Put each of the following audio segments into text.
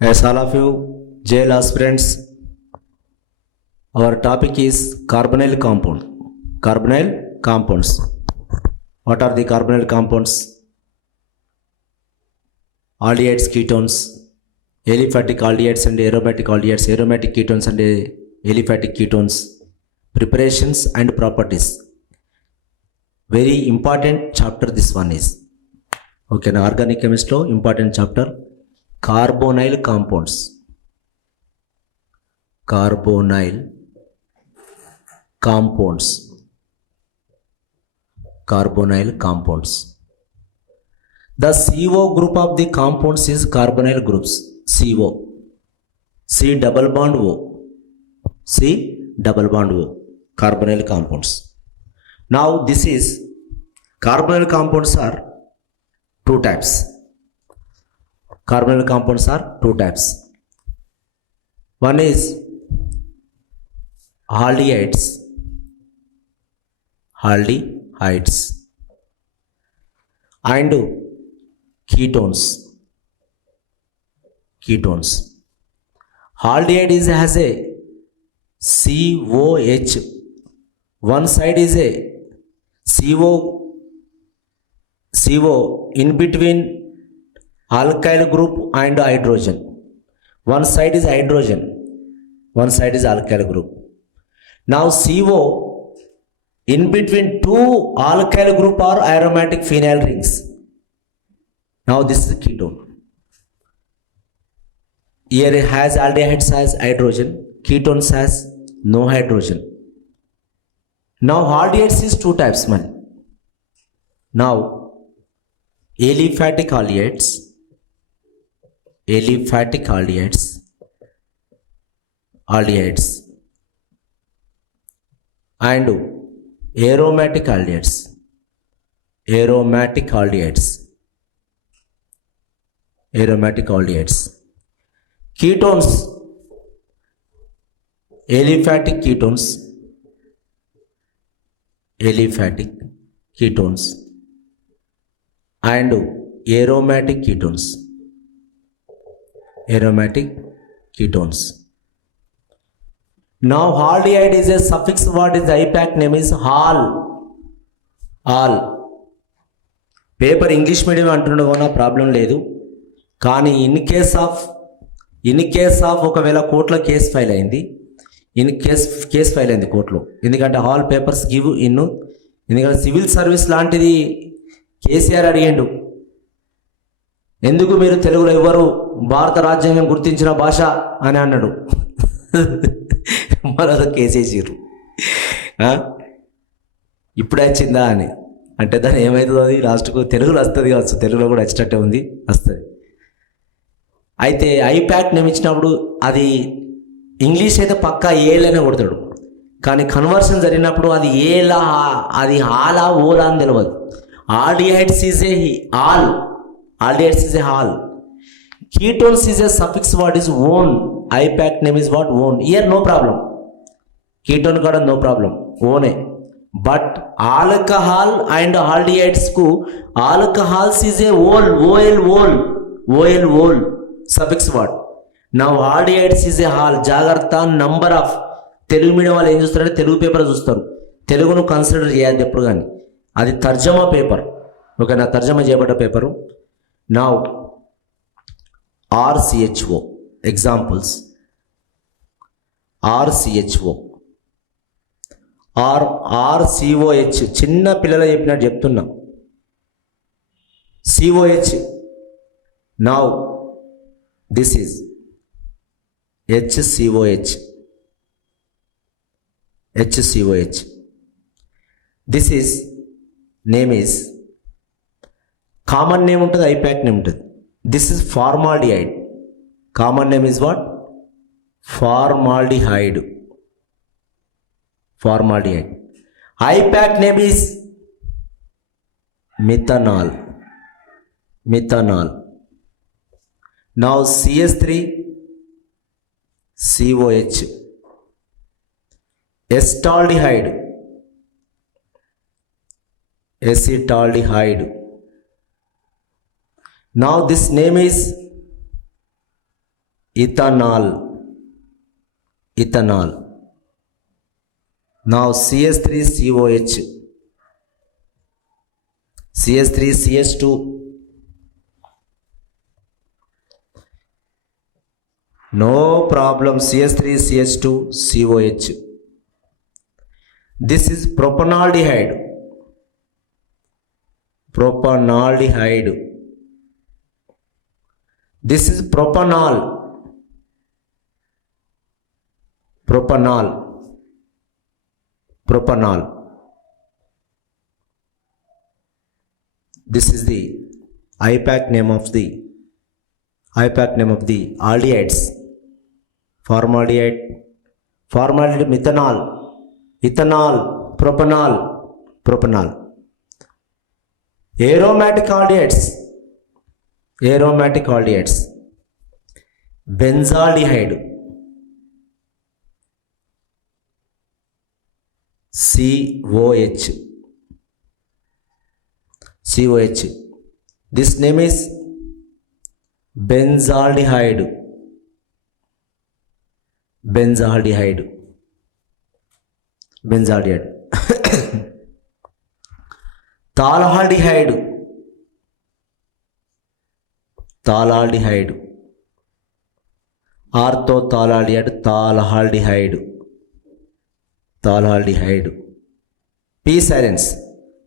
As all of you jail aspirants, our topic is carbonyl compound. Carbonyl compounds. What are the carbonyl compounds? Aldehydes, ketones, aliphatic aldehydes and aromatic aldehydes, aromatic ketones and aliphatic ketones. Preparations and properties. Very important chapter this one is. Okay, now organic chemistry important chapter. Carbonyl compounds. Carbonyl compounds. Carbonyl compounds. The CO group of the compounds is carbonyl groups. CO. C double bond O. C double bond O. Carbonyl compounds. Now this is carbonyl compounds are two types. Carbonyl compounds are two types. One is aldehydes, and ketones. Aldehyde has a COH. One side is a CO in between alkyl group and hydrogen. One side is hydrogen, one side is alkyl group. Now CO in between two alkyl group are aromatic phenyl rings. Now this is ketone. Here it has aldehydes has hydrogen, ketones has no hydrogen. Now aldehydes is two types man. Now aliphatic aldehydes and aromatic aldehydes. Ketones, aliphatic ketones and aromatic ketones. Now aldehyde is a suffix word, is the IPAC name is all. Paper English medium అంటుండగా ఉన్న problem లేదు, కానీ in case of ఒకవేళ కోర్టులో case file అయింది, case file అయింది కోర్టులో, ఎందుకంటే ఆల్ పేపర్స్ గివ్ ఇన్, ఎందుకంటే సివిల్ సర్వీస్ లాంటిది కేసీఆర్ అడిగిండు, ఎందుకు మీరు తెలుగులో ఇవ్వరు, భారత రాజ్యాంగం గుర్తించిన భాష అని అన్నాడు. మరో కేసేసారు. ఇప్పుడే వచ్చిందా అని అంటే దాన్ని ఏమవుతుందో అది లాస్ట్కు తెలుగులో వస్తుంది కావచ్చు, తెలుగులో కూడా వచ్చేటట్టే ఉంది, వస్తుంది. అయితే ఐప్యాక్ నియమించినప్పుడు అది ఇంగ్లీష్ అయితే పక్కా ఏలనే కొడతాడు, కానీ కన్వర్షన్ జరిగినప్పుడు అది ఏలా, అది ఆలా ఓలా అని తెలియదు. Aldehydes is a all. Ketones is a suffix word is own. IPAC name is what? Own. Here no problem. Ketone got no problem. Own. But alcohol and aldehydes ku alcohols is a ol suffix word. Now aldehydes is a hal. Jagartha number of Telugu medium వాళ్ళు ఏం చూస్తారంటే Telugu paper చూస్తారు, తెలుగును consider చేయాలి ఎప్పుడు కానీ, అది తర్జమా paper. ఓకేనా, తర్జమా చేయబడ్డ paper. Now RCHO examples. RCHO or RCOH, చిన్న పిల్లలు చెప్పినట్టు చెప్తున్నా. COH. Now this is HCOH. This is name is common name ఉంటుంది, ఐప్యాక్ నేమ్ ఉంటుంది. This is formaldehyde. Common name is what? Formaldehyde. I-PAC name is methanol. Now CH3 COH. ఎస్టాల్డిహైడ్. acetaldehyde. Now this name is ethanol. Now CH3COH, CH3CH2, no problem, CH3CH2COH. This is propanaldehyde. This is propanol. This is the IPAC name of the aldehydes. Formaldehyde, methanol, ethanol, propanol. Aromatic aldehydes, benzaldehyde, COH. This name is benzaldehyde. Thaldehyde, thaldehyde. P silence,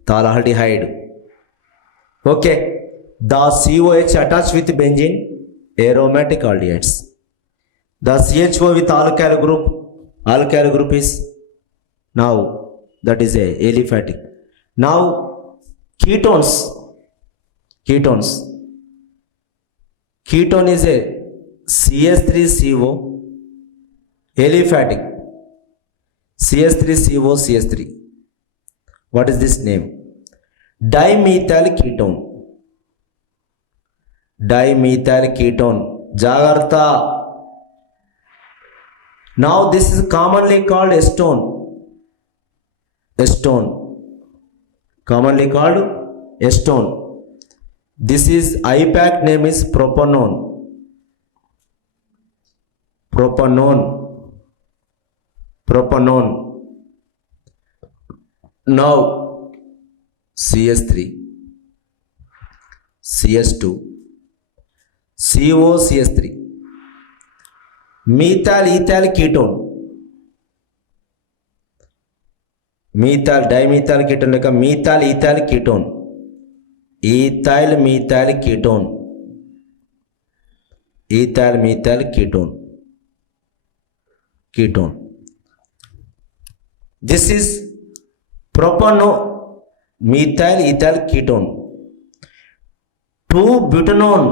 thaldehyde. Okay, the COH attached with benzene, aromatic aldehydes. The CHO with alkyl group is now that is a aliphatic. Now ketones. Ketone is a CH3CO aliphatic. CH3CO. What is this name? Dimethyl ketone. Jagartha. Now this is commonly called acetone. This is IPAC name is propanone. Now CH3, CH2, COCH3, methyl ethyl ketone. Dimethyl ketone like methyl ethyl ketone. Ethyl methyl ketone. This is methyl ethyl ketone. 2-butanone.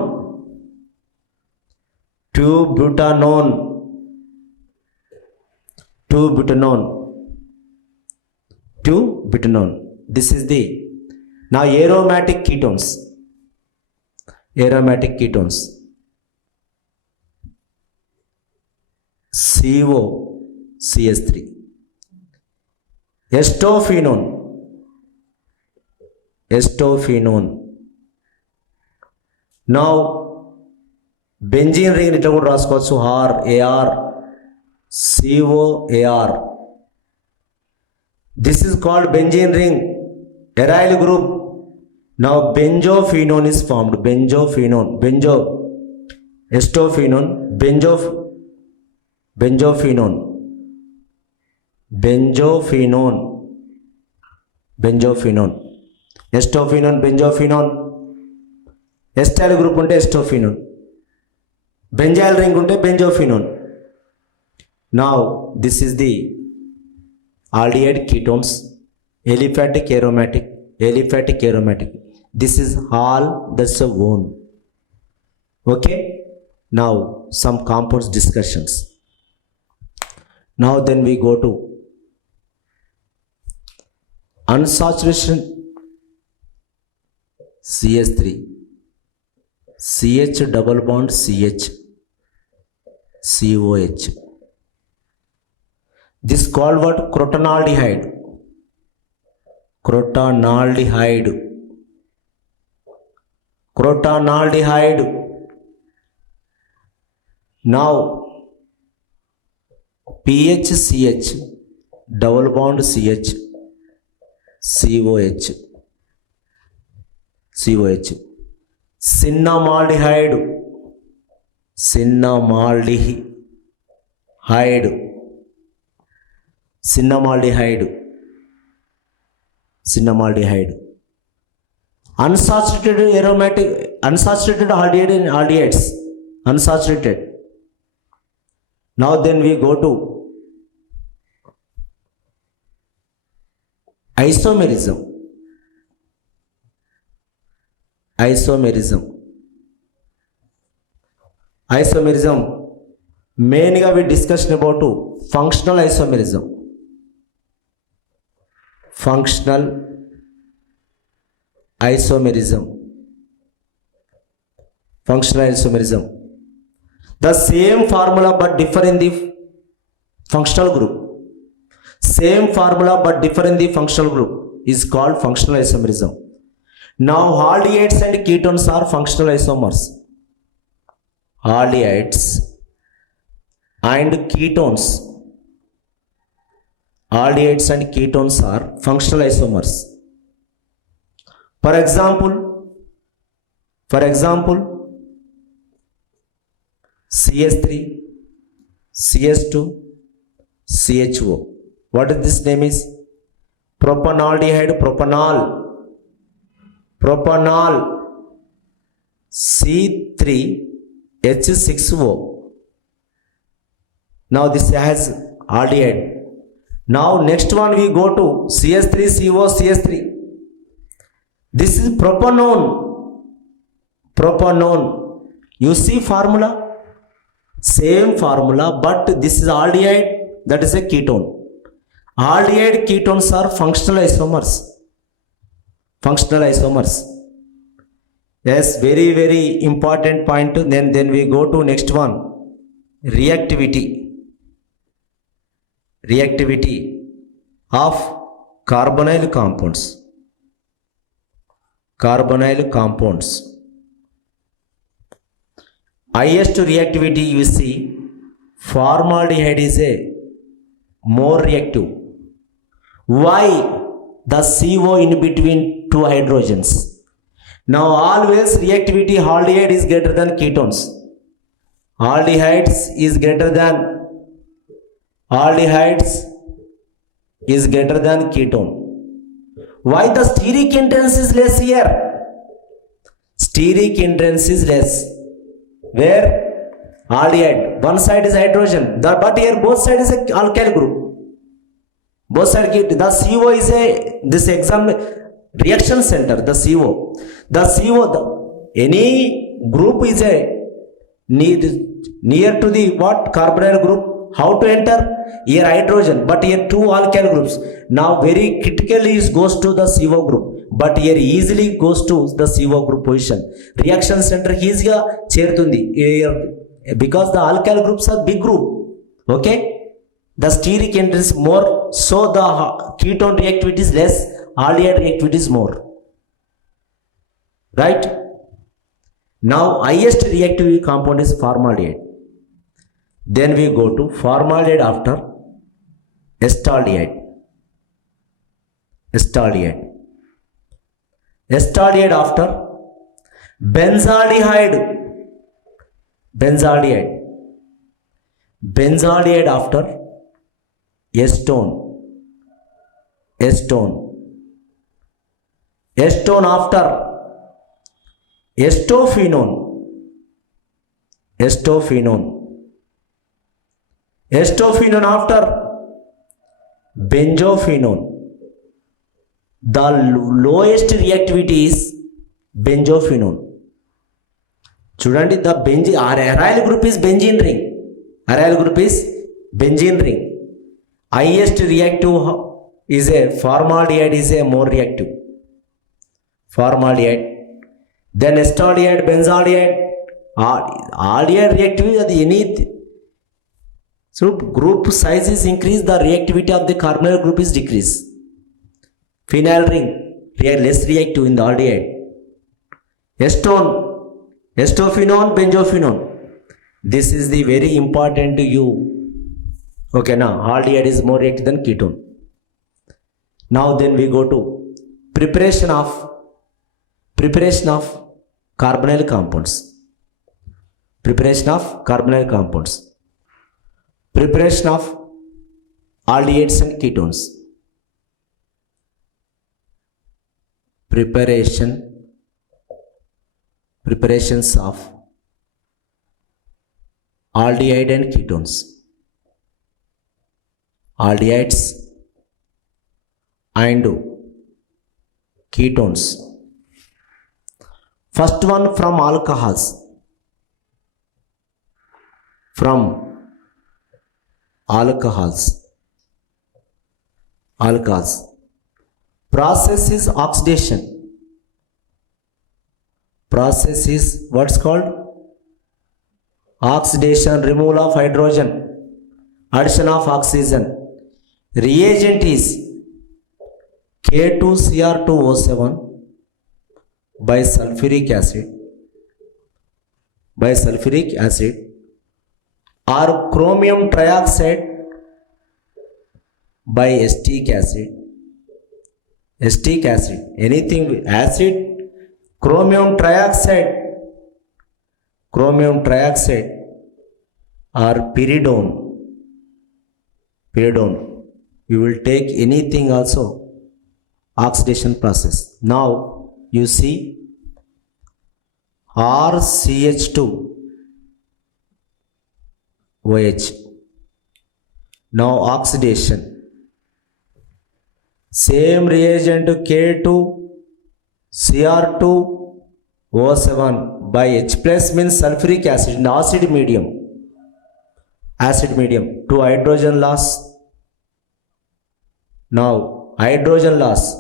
2-butanone. This is the now aromatic ketones. COCH3. Estophenone. Now benzene ring ఇట్లా కూడా రాసుకోవచ్చు. AR, COAR. This is called benzene ring, aryl group. Now benzophenone is formed. Estophenone, benzophenone. Estophenone, benzophenone. Estyl group unte estophenone. Benzyl ring unte benzophenone. Now this is the aldehyde ketones, aliphatic aromatic. This is all that's a one. Okay, now some compounds discussions. Now then we go to unsaturation. CH3, CH double bond CH, COH. This called what? Crotonaldehyde. Now PHCH, double bond CH, COH, cinnamaldehyde, unsaturated aromatic, unsaturated aldehydes, unsaturated. Now then we go to isomerism. Mainly we discussed about functional isomerism. The same formula but differ in the functional group. Is called functional isomerism. Now aldehydes and ketones are functional isomers. Aldehydes and ketones are functional isomers. For example, CH3, CH2, CHO. What is this name is? Propanaldehyde, propanol, C3H6O. Now this has aldehyde. Now next one we go to CH3CO, CH3. This is propanone. You see formula? Same formula, but this is aldehyde, that is a ketone. Aldehyde ketones are functional isomers. Yes, very, very important point. Then we go to next one. Reactivity of carbonyl compounds. Highest reactivity you see, formaldehyde is a more reactive. Why? The CO in between two hydrogens. Now always reactivity aldehyde is greater than ketones. Aldehydes is greater than ketone. Why the steric hindrance is less here? Steric hindrance is less. Where? Aldehyde. One side is hydrogen, but here both side is a alkyl group. Both side, the CO is this reaction center, the CO. Any group is near to the what? Carbonyl group. How to enter? Here hydrogen, but here two alkyl groups. Now very critically goes to the CO group, but here easily goes to the CO group position. Reaction center easier చేరుతుంది because the alkyl groups are big group. Okay, the steric hindrance more, so the ketone reactivity is less, aldehyde reactivity is more. Right? Now highest reactive compound is formaldehyde. Then we go to formaldehyde after Estaldehyde after benzaldehyde after acetone after acetophenone after benzophenone. The lowest reactivity is benzophenone. చూడండి, the aryl group is benzene ring. Highest reactive is a formaldehyde, is a more reactive. Formaldehyde, then estaldehyde, benzaldehyde, aldehyde reactivity is any. So group size is increased, the reactivity of the carbonyl group is decreased. Phenyl ring, less reactive in the aldehyde. Acetone, acetophenone, benzophenone. This is the very important to you. Okay, now aldehyde is more reactive than ketone. Now then we go to preparation of carbonyl compounds. Preparation of carbonyl compounds. Preparation of aldehydes and ketones. Preparations of aldehyde and ketones. Aldehydes and ketones. First one from alcohols. Alcohols. Process is oxidation. Process is what's called? Oxidation, removal of hydrogen, addition of oxygen. Reagent is K2Cr2O7 by sulfuric acid or chromium trioxide by acetic acid. Anything with acid, chromium trioxide or pyridone. You will take anything also, oxidation process. Now you see RCH2OH. Now oxidation. Same reagent K2Cr2O7 by H plus means sulfuric acid in acid medium. Two hydrogen loss. Now hydrogen loss.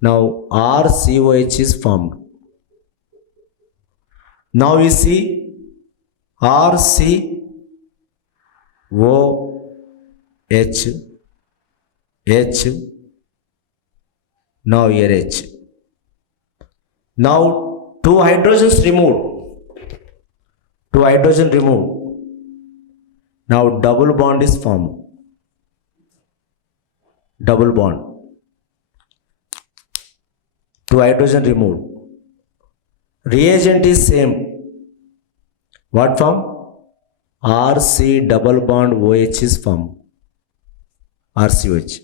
Now RCOH is formed. Now we see RCOH. Now here H. Now two hydrogens removed. Now double bond is formed. Two hydrogen removed. Reagent is same. What form? RC double bond OH is formed. RCOH.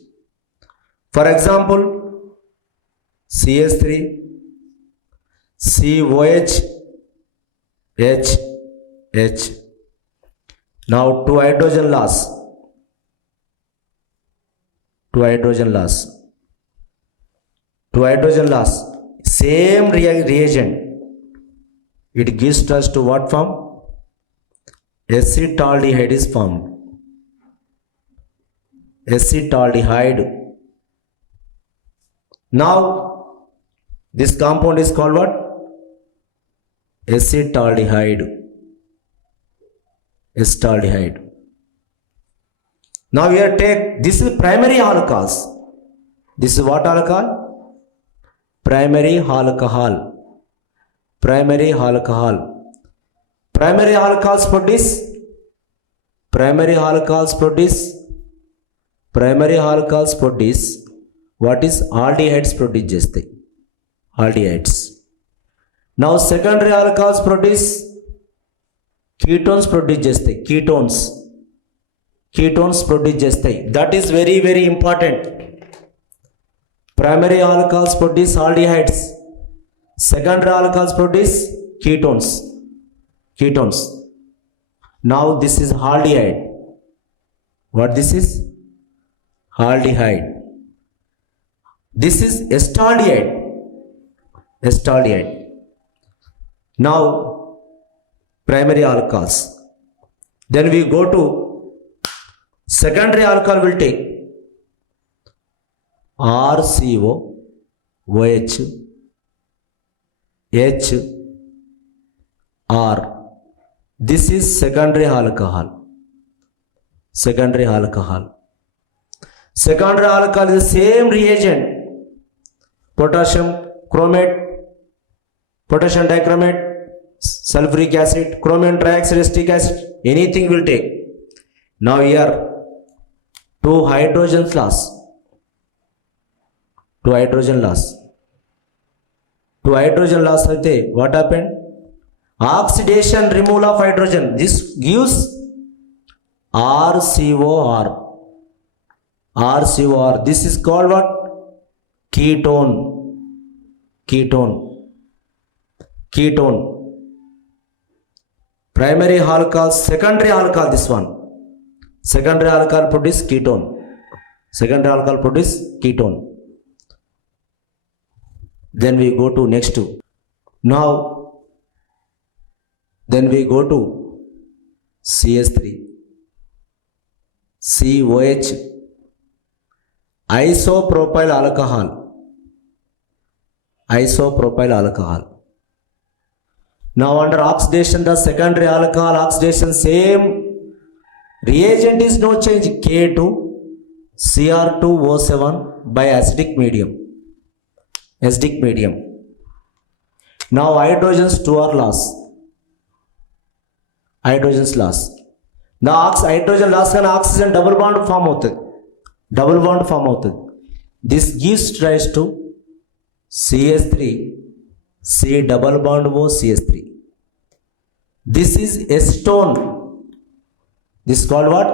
For example, CH3, COH, H. Now two hydrogen loss. Same reagent. It gives us to what form? Acetaldehyde is formed. Now this compound is called what? Acetaldehyde. Now here take, this is primary alcohols. This is what alcohol? Primary alcohol. Primary alcohols produce what is aldehydes produce చేస్తాయి. Now secondary alcohols produce ketones produce చేస్తాయి. Ketones produce చేస్తాయి. That is very very important. Primary alcohols produce aldehydes. Secondary alcohols produce ketones. Now this is aldehyde. What this is? Aldehyde. This is acetaldehyde. Now primary alcohols. Then we go to secondary alcohol. Will take RCOOH HR. This is secondary alcohol. Secondary alcohol is the same reagent. Potassium chromate, potassium dichromate, sulfuric acid, chromium trioxide, acetic acid, anything will take. Now here, two hydrogen loss. Two hydrogen loss. Two hydrogen loss, what happened? Oxidation removal of hydrogen. This gives RCOR. RCOR. This is called what? Ketone. Ketone. Ketone. Primary alcohol, secondary alcohol, this one. Secondary alcohol produce ketone. Secondary alcohol produce ketone. Then we go to next two. Now, then we go to CH3. COH. Isopropyl alcohol. Isopropyl alcohol. Now under oxidation, the secondary alcohol oxidation, same reagent is no change. K2 Cr2O7 by acidic medium. Acidic medium. Now hydrogens 2 are lost. Hydrogens lost. Now hydrogen loss and oxygen double bond form అవుతుంది. Double bond form అవుతుంది. This gives rise to CH3 C double bond O CH3. This is acetone. This is called what?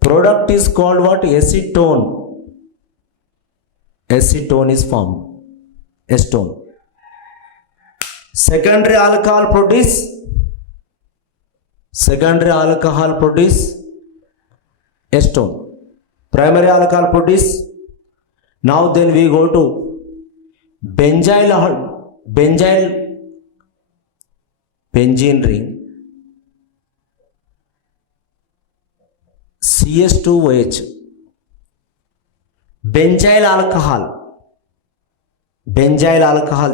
Product is called what? Acetone. Acetone is formed. Acetone. Secondary alcohol produce. Secondary alcohol produce acetone. Primary alcohol produce. Now then we go to benzene ring, CH2OH, benzyl alcohol,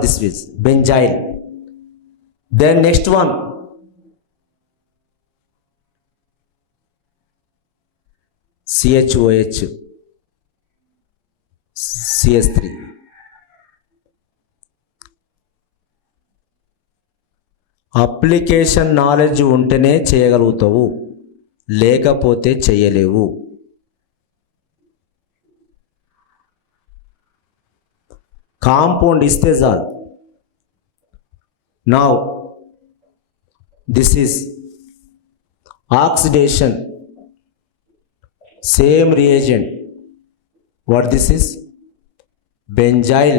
this is benzyl. Then next one, CHOH, CH3. Application knowledge ఉంటేనే చేయగలుగుతావు, లేకపోతే చేయలేవు. Compound ఇస్తే చాలు. Now this is oxidation, same reagent. What this is? Benzyl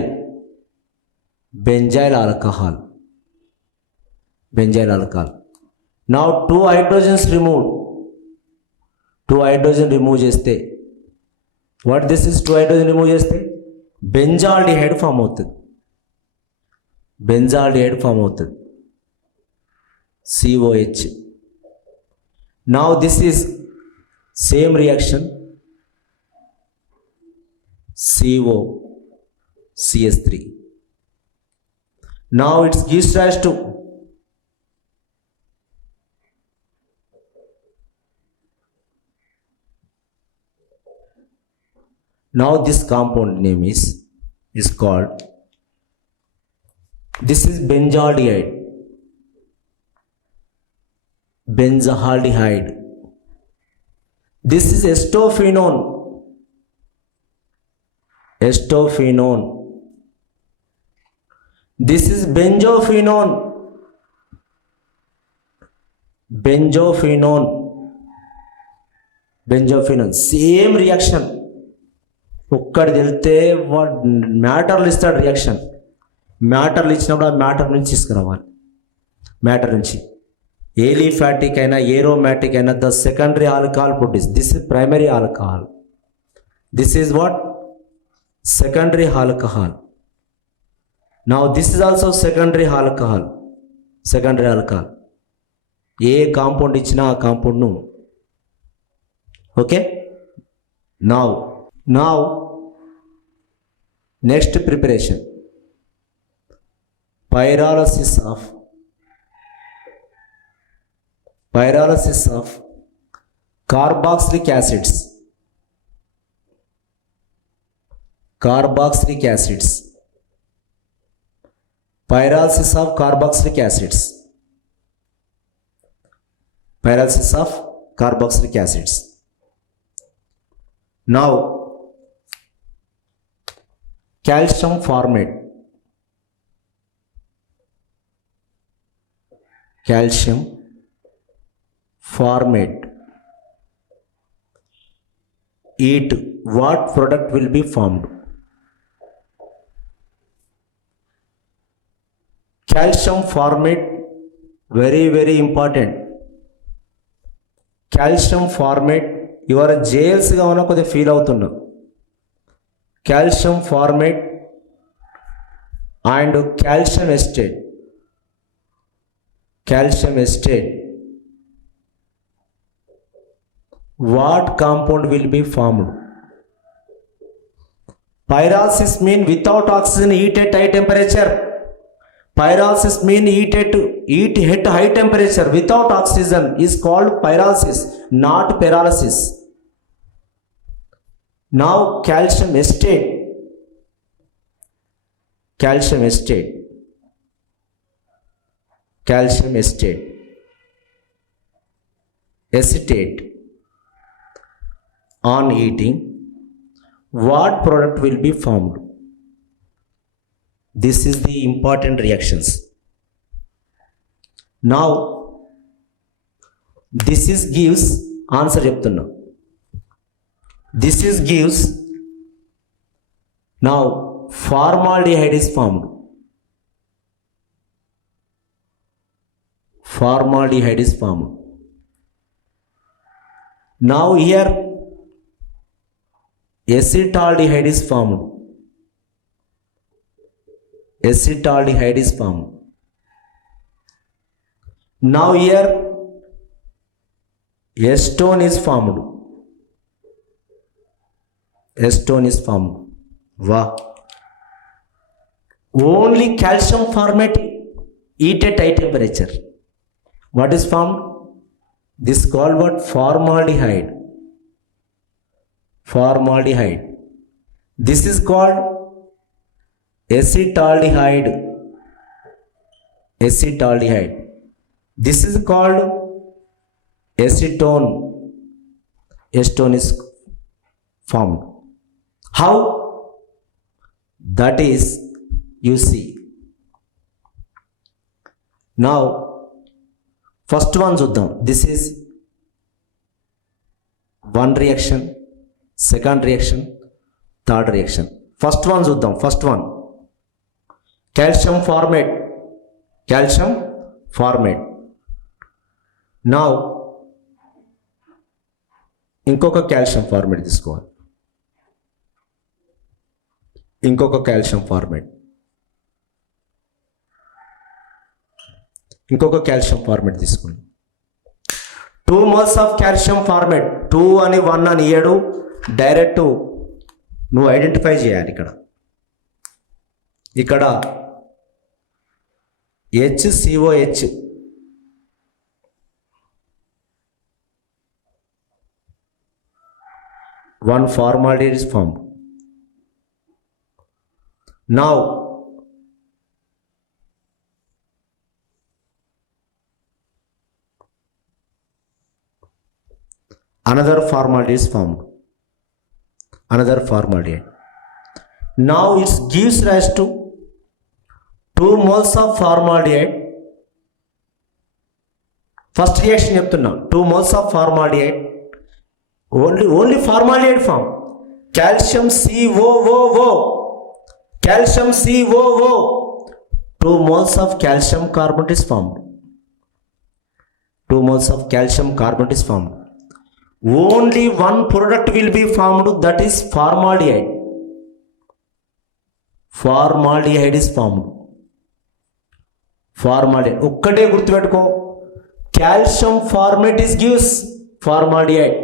alcohol. Benzyl alcohol. Now 2 hydrogens removed. 2 hydrogen remove చేస్తే, what this is? 2 hydrogen remove చేస్తే benzaldehyde form అవుతుంది. Benzaldehyde form అవుతుంది. COH. Now this is same reaction. CO CH3. Now it gives rise to now this compound name is called, this is benzaldehyde. Benzaldehyde. This is acetophenone. Acetophenone. This is benzophenone. Benzophenone. Benzophenone. Same reaction. ఒక్కడికి వెళ్తే వాడు మ్యాటర్లు ఇస్తాడు reaction. మ్యాటర్లు ఇచ్చినప్పుడు ఆ matter నుంచి తీసుకురావాలి. Matter నుంచి ఏలిఫాటిక్ అయినా ఏరోమాటిక్ అయినా the secondary alcohol produce. This is primary alcohol. This is what? Secondary alcohol. Now this is also secondary alcohol. Secondary alcohol. A compound ఇచ్చినా ఆ కాంపౌండ్ను. Okay. Now next preparation, pyrolysis of carboxylic acids. Pyrolysis of carboxylic acids. pyrolysis of carboxylic acids. Now calcium formate. Calcium formate. Eat what product will be formed? Calcium formate, very important. Calcium formate, you are jails ga una kodi feel avutunna. Calcium formate and calcium acetate. Calcium acetate, what compound will be formed? Pyrolysis mean without oxygen, heat at high temperature. Pyrolysis mean heat at high temperature without oxygen is called pyrolysis, not pyrolysis. Now calcium acetate. Calcium acetate. Calcium acetate. Acetate. On eating, what product will be formed? This is the important reactions. Now this is gives answer చెప్తున్నా. This is gives, now formaldehyde is formed. Formaldehyde is formed. Now here acetaldehyde is formed. Acetaldehyde is formed. Now here acetone is formed. Acetone is formed. Wow. Only calcium formate eat at high temperature. What is formed? This is called what? Formaldehyde. Formaldehyde. This is called acetaldehyde. Acetaldehyde. This is called acetone. Acetone is formed. How? That is, you see. Now first one చూద్దాం. This is one reaction, second reaction, third reaction. First one చూద్దాం. First one, calcium formate. Calcium formate. Now ఇంకొక calcium formate తీసుకోవాలి. ఇంకొక calcium formate. ఇంకొక calcium format తీసుకోండి. 2 moles of calcium format. 2 అని 1 అని ఇయ్యడు, direct నువ్వు ఐడెంటిఫై చేయాలి. ఇక్కడ HCOH, one formaldehyde is formed. Now another formaldehyde is formed. Another formaldehyde. Now it gives rise to 2 moles of formaldehyde. First reaction చెప్తున్నా. 2 moles of formaldehyde. Only formaldehyde form. Calcium COOO. Calcium COO. 2 moles of calcium carbonate is formed. 2 moles of calcium carbonate is formed. Only one product will be formed, that is formaldehyde. Formaldehyde is formed. Formaldehyde ఒక్కటే గుర్తుపెట్టుకో. Calcium formate is gives formaldehyde.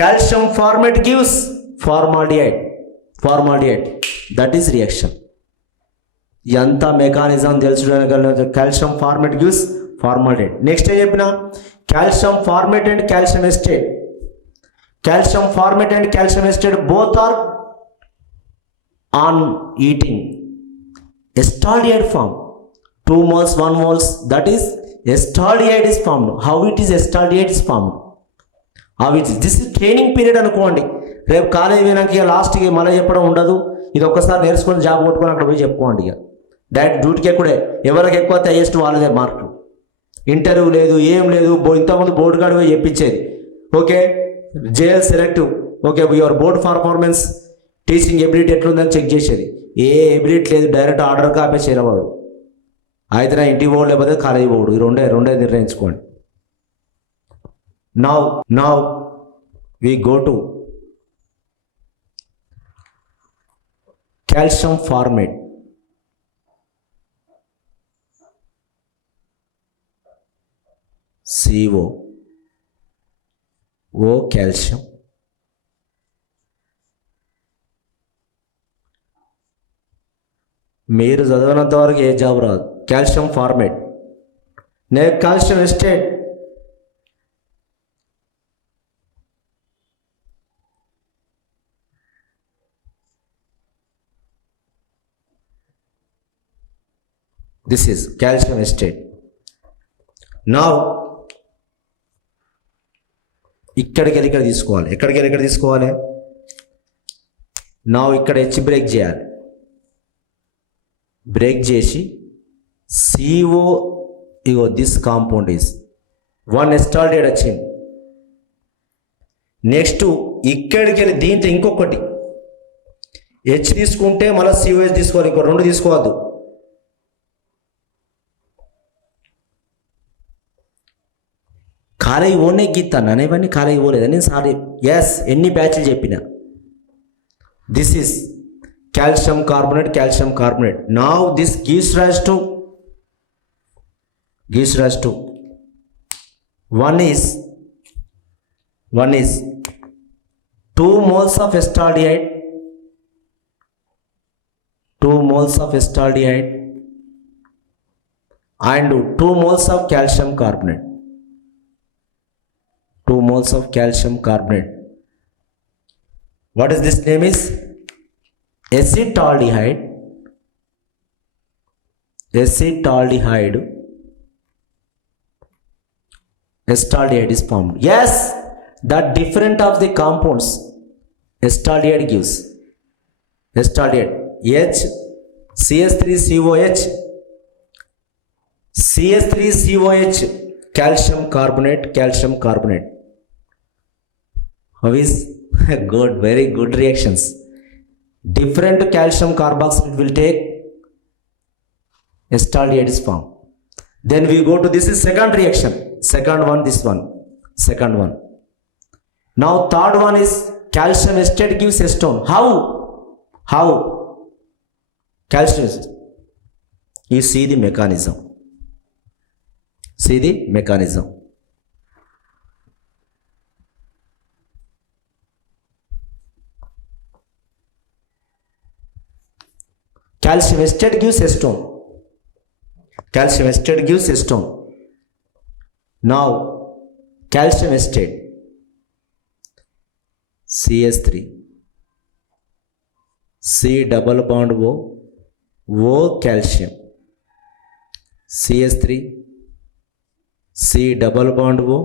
Calcium formate gives formaldehyde. Formaldehyde, that is reaction. ఎంత mechanism తెలుసుకోగల. Calcium formate gives formaldehyde. Next ఏం చెప్పిన? Calcium formate and calcium acetate. Calcium formate and calcium acetate both are on eating. Acetaldehyde form. 2 moles, 1 moles, that is acetaldehyde is formed. How it is acetaldehyde is formed. How it is. This is training period అనుకోండి. రేపు college పోయినాక ఇక లాస్ట్కి మళ్ళీ చెప్పడం ఉండదు. ఇది ఒక్కసారి నేర్చుకొని జాబ్ కొట్టుకొని అక్కడ పోయి చెప్పుకోండి. ఇక డైరెక్ట్ డ్యూటీకి ఎక్కువే. ఎవరికి ఎక్కువ హైయెస్ట్ వాళ్ళదే మార్కులు. ఇంటర్వ్యూ లేదు, ఏం లేదు. ఇంతకుముందు బోర్డు కాడ పోయి చెప్పించేది. Okay, JL selective, okay your board performance teaching ability ఎట్లుందని చెక్ చేసేది. ఏ ఎబిలిటీ లేదు, డైరెక్ట్ ఆర్డర్ కాపే చేయవాడు. అయితే నా ఇంటికి పోడు, లేకపోతే కాలేజీ పోడు. ఈ రెండే నిర్ణయించుకోండి. Now we go to calcium formate. CO O calcium. మీరు చదివినంత వరకు ఏ జాబ్ రాదు. Calcium formate. Calcium acetate. This is calcium acetate. Now ఇక్కడికి వెళ్ళి ఇక్కడ తీసుకోవాలి. ఎక్కడికి వెళ్ళి ఇక్కడ తీసుకోవాలి. నా ఇక్కడ హెచ్ బ్రేక్ చేయాలి. బ్రేక్ చేసి CO ego this compound is 1 ఎస్టాల్డిహైడ్ వచ్చింది. నెక్స్ట్ ఇక్కడికి వెళ్ళి దీంట్లో ఇంకొకటి H తీసుకుంటే మళ్ళీ COH తీసుకోవాలి. ఇంకో 2 తీసుకోవద్దు. కాలేజీ ఓనే గీతాను అనేవన్నీ కాలేజీ పోలేదని నేను సారీ. ఎస్, ఎన్ని బ్యాచ్లు చెప్పిన. This is calcium carbonate. Now this gives rise to 1 is 2 moles of estraldehyde, 2 moles of estraldehyde and 2 moles of calcium carbonate. 2 moles of calcium carbonate. What is this name is? Acetaldehyde. Acetaldehyde is formed. Yes, the different of the compounds acetaldehyde gives. Acetaldehyde H CH3COH, CH3COH, calcium carbonate. How is good? Very good reactions. Different calcium carboxylate will take acetaldehyde is formed. Then we go to this is second reaction. Second one. Now third one is calcium acetate gives acetone. How? Calcium acetate. You see the mechanism. Calcium acetate gives acetone. Now calcium acetate CH3 C double bond O calcium CH3 C double bond O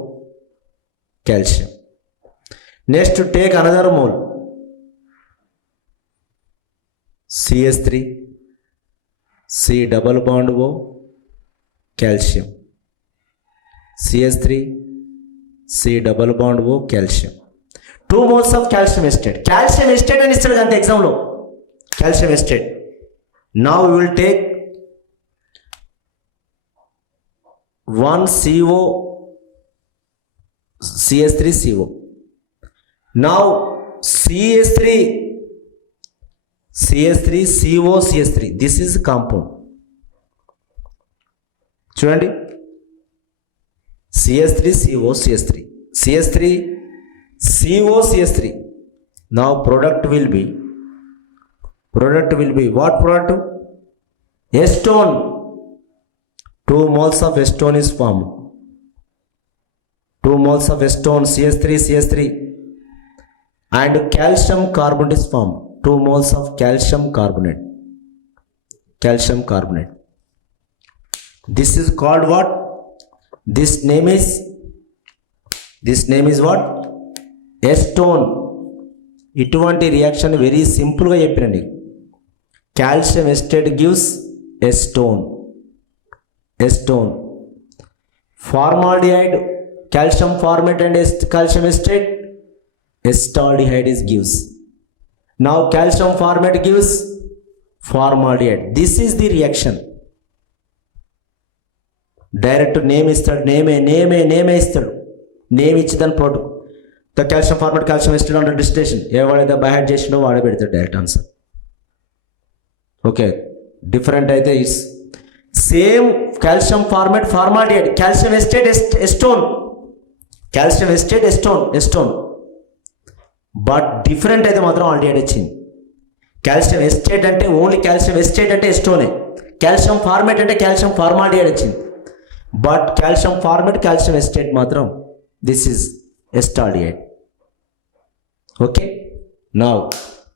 calcium. Next to take another mole CH3 C double bond O calcium CH3 C double bond O calcium. 2 moles of calcium acetate. Calcium acetate and ichchadu ante exam lo calcium acetate. Now we will take 1 CO CH3CO. Now CH3CO CH3. This is compound. చూడండి CH3CO CH3 CH3CO CH3. Now product will be what product? Acetone. 2 moles of acetone is formed. 2 moles of acetone CH3 and calcium carbonate is formed. 2 moles of calcium carbonate. This is called what? This name is what? ఎస్టోన్. ఇటువంటి reaction very సింపుల్గా చెప్పినండి. Calcium acetate gives acetone. Formaldehyde, calcium formate and calcium estate, acetaldehyde is gives. Now calcium formate gives formaldehyde. This is the reaction. Direct name istadu, name istadu, name ichidani potu. The calcium formate, calcium estate under distillation evadaythe by head chesino vaade pedtadu direct answer. Okay, different aithe is same calcium formate formaldehyde, calcium estate acetone, calcium estate acetone, but different అయితే మాత్రం aldehyde వచ్చింది. Calcium acetate అంటే only calcium acetate అంటే ఎస్టోనే, calcium formate అంటే calcium formaldehyde వచ్చింది. But calcium formate, calcium acetate మాత్రం this is acetaldehyde. Okay, now